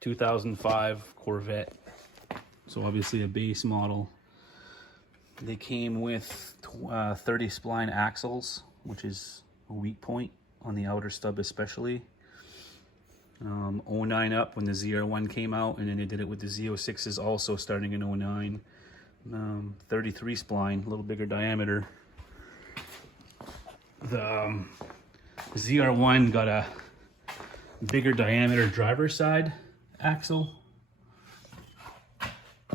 2005 Corvette. So obviously a base model. They came with 30 spline axles, which is a weak point on the outer stub especially. 09 up when the ZR1 came out, and then they did it with the Z06s also starting in 09. 33 spline, a little bigger diameter. The ZR1 got a bigger diameter driver's side axle,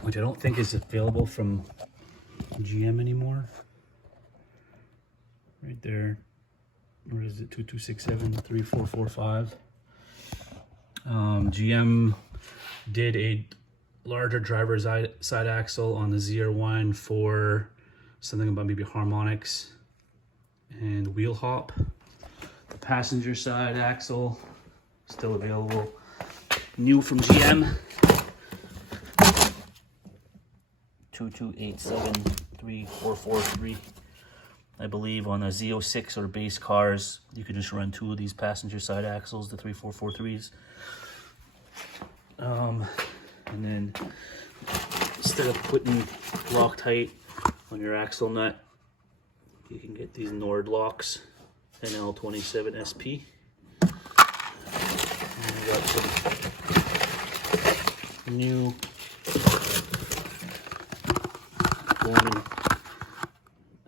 which I don't think is available from GM anymore. Right there. Where is it? 2267 3445. GM did a larger driver's side axle on the ZR1 for something about maybe harmonics and wheel hop. The passenger side axle still available, new from GM. 22873443. I believe on a Z06 or base cars, you can just run 2 of these passenger side axles, the 3443s. And then instead of putting Loctite on your axle nut, you can get these Nord locks, NL27SP. And we got some new Bowman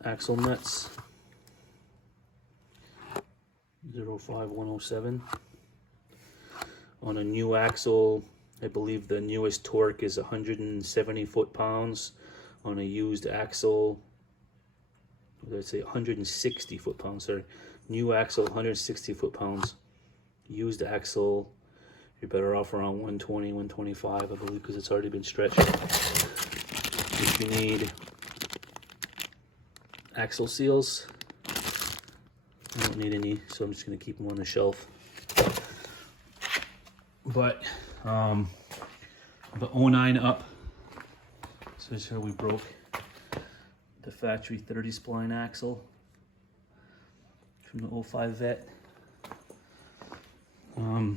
axle nuts, 05107. On a new axle, I believe the newest torque is 170 foot-pounds. On a used axle, what did I say, 160 foot-pounds, sorry. New axle, 160 foot-pounds. Used axle, you're better off around 120, 125, I believe, because it's already been stretched. If you need axle seals, I don't need any, so I'm just going to keep them on the shelf. But the 09 up, so this here we broke the factory 30 spline axle from the 05 Vet.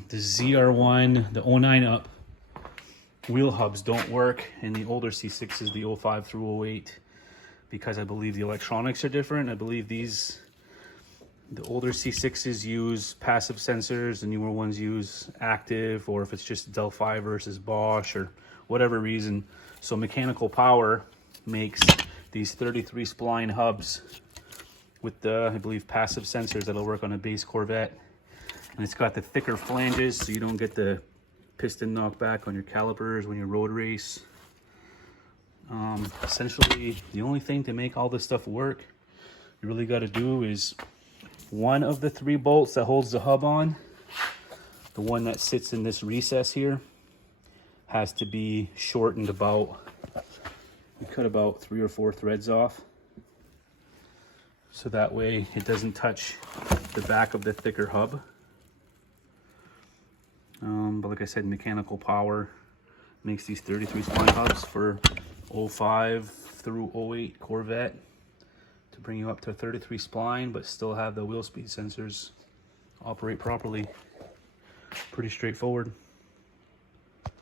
The ZR1, the 09 up wheel hubs don't work in the older C6s, the 05 through 08, because I believe the electronics are different. I believe the older C6s use passive sensors, the newer ones use active, or if it's just Delphi versus Bosch or whatever reason. So mechanical power makes these 33 spline hubs with the, I believe, passive sensors that'll work on a base Corvette. And it's got the thicker flanges so you don't get the piston knockback on your calipers when you road race. Essentially, the only thing to make all this stuff work, you really got to do is one of the 3 bolts that holds the hub on, the one that sits in this recess here, has to be shortened about, we cut about 3 or 4 threads off, so that way it doesn't touch the back of the thicker hub. But like I said, mechanical power makes these 33 spline hubs for 05 through 08 Corvette to bring you up to 33 spline, but still have the wheel speed sensors operate properly. Pretty straightforward.